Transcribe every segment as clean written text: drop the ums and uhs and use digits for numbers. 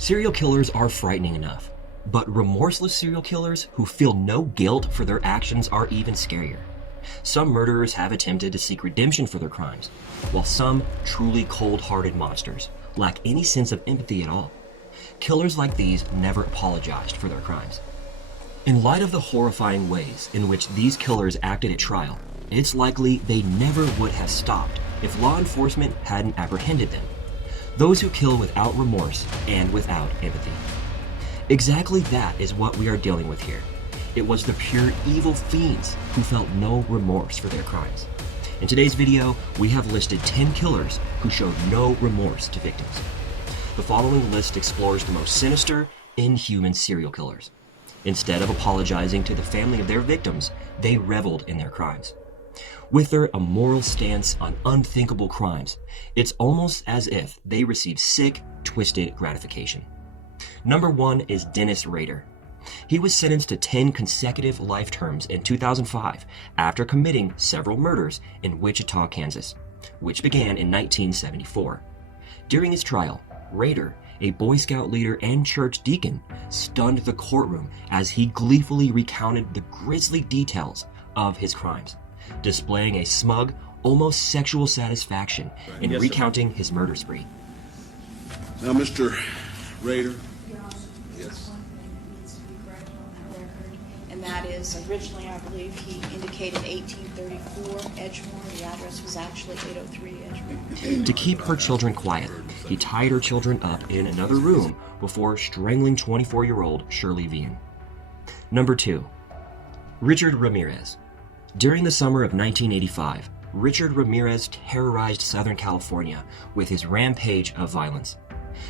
Serial killers are frightening enough, but remorseless serial killers who feel no guilt for their actions are even scarier. Some murderers have attempted to seek redemption for their crimes, while some truly cold-hearted monsters lack any sense of empathy at all. Killers like these never apologized for their crimes. In light of the horrifying ways in which these killers acted at trial, it's likely they never would have stopped if law enforcement hadn't apprehended them. Those who kill without remorse and without empathy. Exactly that is what we are dealing with here. It was the pure evil fiends who felt no remorse for their crimes. In today's video, we have listed 10 killers who showed no remorse to victims. The following list explores the most sinister, inhuman serial killers. Instead of apologizing to the family of their victims, they reveled in their crimes. With their immoral stance on unthinkable crimes, it's almost as if they received sick, twisted gratification. Number 1 is Dennis Rader. He was sentenced to 10 consecutive life terms in 2005 after committing several murders in Wichita, Kansas, which began in 1974. During his trial, Rader, a Boy Scout leader and church deacon, stunned the courtroom as he gleefully recounted the grisly details of his crimes, displaying a smug, almost sexual satisfaction in recounting his murder spree. Now, Mr. Rader. Yes. Needs to be corrected on that record, and that is originally, I believe, he indicated 1834 Edgemore. The address was actually 803 Edgemore. To keep her children quiet, he tied her children up in another room before strangling 24-year-old Shirley Vian. Number 2, Richard Ramirez. During the summer of 1985, Richard Ramirez terrorized Southern California with his rampage of violence.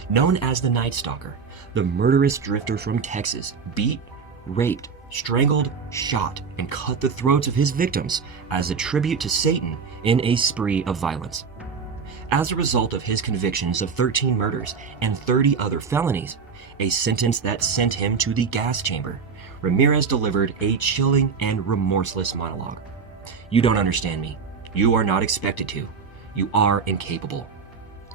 Known as the Night Stalker, the murderous drifter from Texas beat, raped, strangled, shot, and cut the throats of his victims as a tribute to Satan in a spree of violence. As a result of his convictions of 13 murders and 30 other felonies, a sentence that sent him to the gas chamber, Ramirez delivered a chilling and remorseless monologue. "You don't understand me. You are not expected to. You are incapable.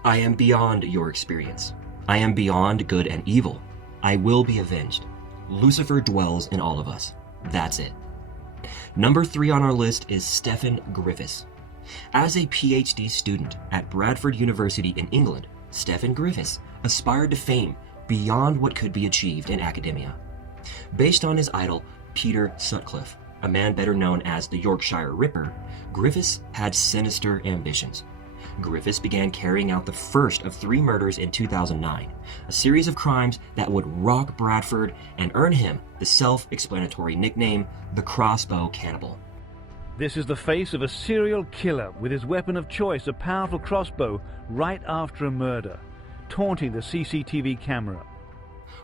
I am beyond your experience. I am beyond good and evil. I will be avenged. Lucifer dwells in all of us. That's it." Number 3 on our list is Stephen Griffiths. As a PhD student at Bradford University in England, Stephen Griffiths aspired to fame beyond what could be achieved in academia. Based on his idol, Peter Sutcliffe, a man better known as the Yorkshire Ripper, Griffiths had sinister ambitions. Griffiths began carrying out the first of 3 murders in 2009, a series of crimes that would rock Bradford and earn him the self-explanatory nickname, the Crossbow Cannibal. This is the face of a serial killer with his weapon of choice, a powerful crossbow, right after a murder, taunting the CCTV camera.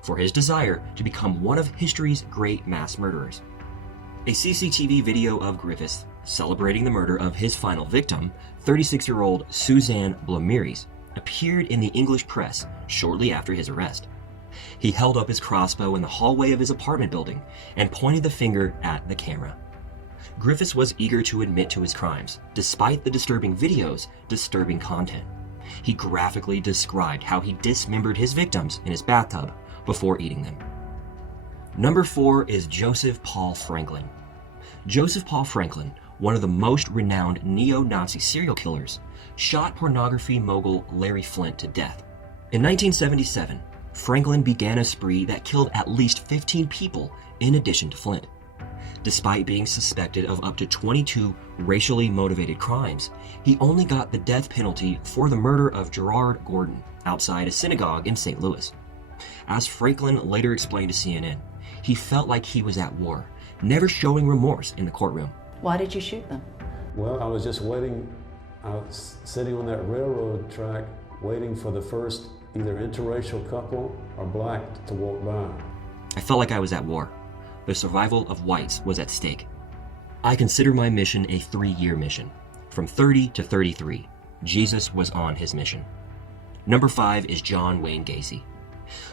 For his desire to become one of history's great mass murderers. A CCTV video of Griffiths celebrating the murder of his final victim, 36-year-old Suzanne Blomeries, appeared in the English press shortly after his arrest. He held up his crossbow in the hallway of his apartment building and pointed the finger at the camera. Griffiths was eager to admit to his crimes, despite the disturbing video's disturbing content. He graphically described how he dismembered his victims in his bathtub before eating them. Number 4 is Joseph Paul Franklin. Joseph Paul Franklin, one of the most renowned neo-Nazi serial killers, shot pornography mogul Larry Flynt to death. In 1977, Franklin began a spree that killed at least 15 people in addition to Flynt. Despite being suspected of up to 22 racially motivated crimes, he only got the death penalty for the murder of Gerard Gordon outside a synagogue in St. Louis. As Franklin later explained to CNN, he felt like he was at war, never showing remorse in the courtroom. Why did you shoot them? Well, I was just waiting. I was sitting on that railroad track waiting for the first either interracial couple or black to walk by. I felt like I was at war. The survival of whites was at stake. I consider my mission a 3-year mission. From 30 to 33, Jesus was on his mission. Number 5 is John Wayne Gacy.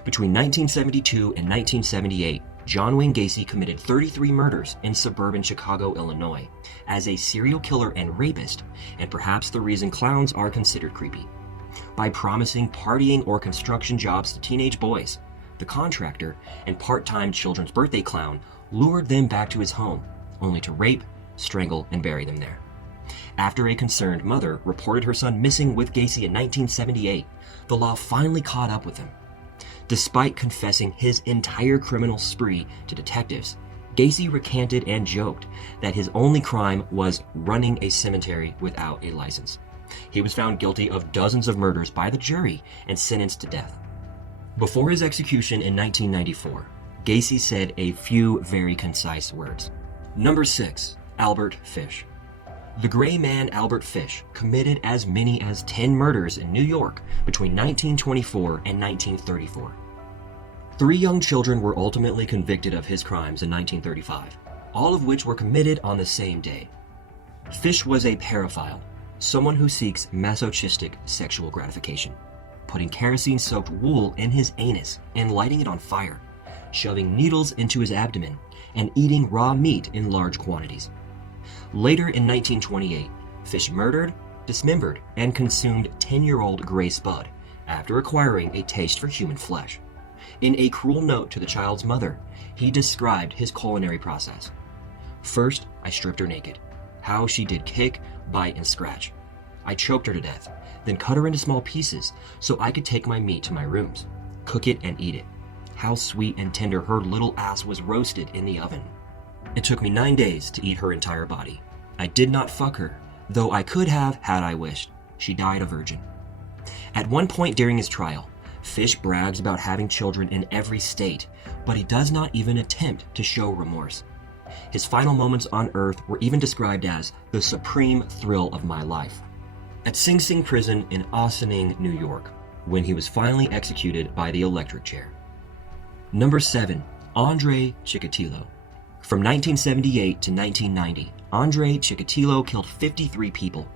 Between 1972 and 1978, John Wayne Gacy committed 33 murders in suburban Chicago, Illinois, as a serial killer and rapist, and perhaps the reason clowns are considered creepy. by promising partying or construction jobs to teenage boys. The contractor and part-time children's birthday clown lured them back to his home, only to rape, strangle, and bury them there. After a concerned mother reported her son missing with Gacy in 1978, the law finally caught up with him. Despite confessing his entire criminal spree to detectives, Gacy recanted and joked that his only crime was running a cemetery without a license. He was found guilty of dozens of murders by the jury and sentenced to death. Before his execution in 1994, Gacy said a few very concise words. Number 6, Albert Fish. The gray man Albert Fish committed as many as 10 murders in New York between 1924 and 1934. 3 young children were ultimately convicted of his crimes in 1935, all of which were committed on the same day. Fish was a paraphile, someone who seeks masochistic sexual gratification, putting kerosene-soaked wool in his anus and lighting it on fire, shoving needles into his abdomen, and eating raw meat in large quantities. Later in 1928, Fish murdered, dismembered, and consumed 10-year-old Grace Budd after acquiring a taste for human flesh. In a cruel note to the child's mother, he described his culinary process. First, I stripped her naked. How she did kick, bite, and scratch. I choked her to death, then cut her into small pieces so I could take my meat to my rooms, cook it, and eat it. How sweet and tender her little ass was roasted in the oven. It took me 9 days to eat her entire body. I did not fuck her, though I could have had I wished. She died a virgin. At one point during his trial, Fish brags about having children in every state, but he does not even attempt to show remorse. His final moments on Earth were even described as the supreme thrill of my life. At Sing Sing Prison in Ossining, New York, when he was finally executed by the electric chair. Number 7, Andre Chikatilo. From 1978 to 1990, Andre Chikatilo killed 53 people,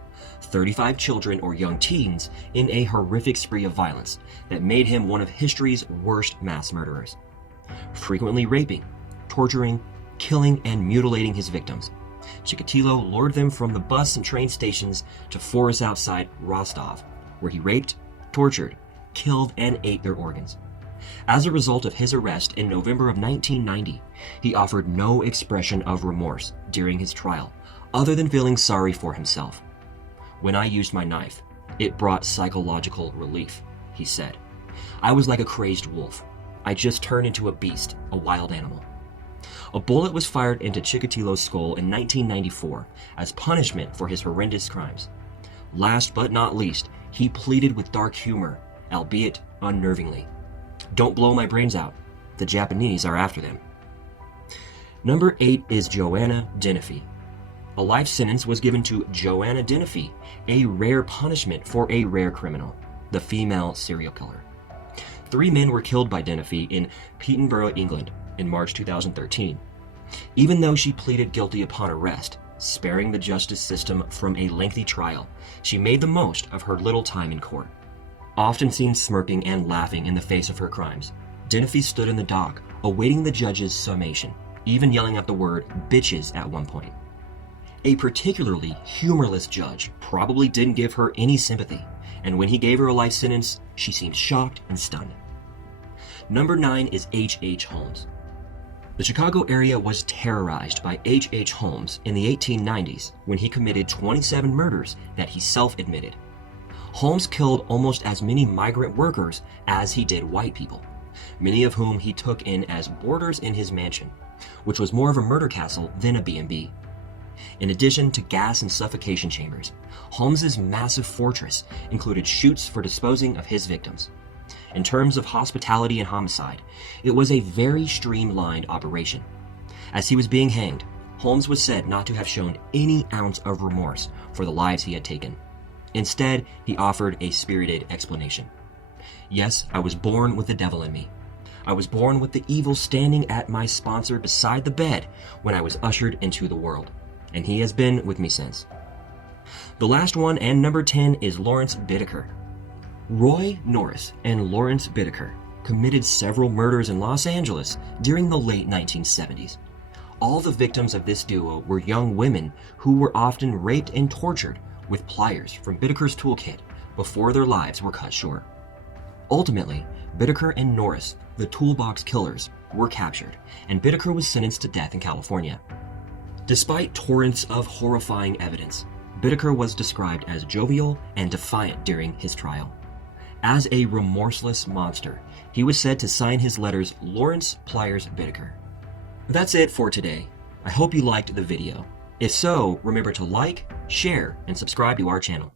35 children or young teens, in a horrific spree of violence that made him one of history's worst mass murderers, frequently raping, torturing, killing, and mutilating his victims. Chikatilo lured them from the bus and train stations to forests outside Rostov, where he raped, tortured, killed, and ate their organs. As a result of his arrest in November of 1990, he offered no expression of remorse during his trial, other than feeling sorry for himself. When I used my knife, it brought psychological relief, he said. I was like a crazed wolf. I just turned into a beast, a wild animal. A bullet was fired into Chikatilo's skull in 1994 as punishment for his horrendous crimes. Last but not least, he pleaded with dark humor, albeit unnervingly. Don't blow my brains out. The Japanese are after them. Number 8 is Joanna Dennehy. A life sentence was given to Joanna Dennehy, a rare punishment for a rare criminal, the female serial killer. 3 men were killed by Dennehy in Peterborough, England, in March 2013. Even though she pleaded guilty upon arrest, sparing the justice system from a lengthy trial, she made the most of her little time in court. Often seen smirking and laughing in the face of her crimes, Dennehy stood in the dock, awaiting the judge's summation, even yelling out the word bitches at one point. A particularly humorless judge probably didn't give her any sympathy, and when he gave her a life sentence, she seemed shocked and stunned. Number 9 is H.H. Holmes. The Chicago area was terrorized by H.H. Holmes in the 1890s when he committed 27 murders that he self-admitted. Holmes killed almost as many migrant workers as he did white people, many of whom he took in as boarders in his mansion, which was more of a murder castle than a B&B. In addition to gas and suffocation chambers, Holmes's massive fortress included chutes for disposing of his victims. In terms of hospitality and homicide, it was a very streamlined operation. As he was being hanged, Holmes was said not to have shown any ounce of remorse for the lives he had taken. Instead, he offered a spirited explanation. Yes, I was born with the devil in me. I was born with the evil standing at my sponsor beside the bed when I was ushered into the world, and he has been with me since. The last one, and number 10, is Lawrence Bittaker. Roy Norris and Lawrence Bittaker committed several murders in Los Angeles during the late 1970s. All the victims of this duo were young women who were often raped and tortured with pliers from Bittaker's toolkit, before their lives were cut short. Ultimately, Bittaker and Norris, the toolbox killers, were captured, and Bittaker was sentenced to death in California. Despite torrents of horrifying evidence, Bittaker was described as jovial and defiant during his trial. As a remorseless monster, he was said to sign his letters Lawrence Pliers Bittaker. That's it for today. I hope you liked the video. If so, remember to like, share, and subscribe to our channel.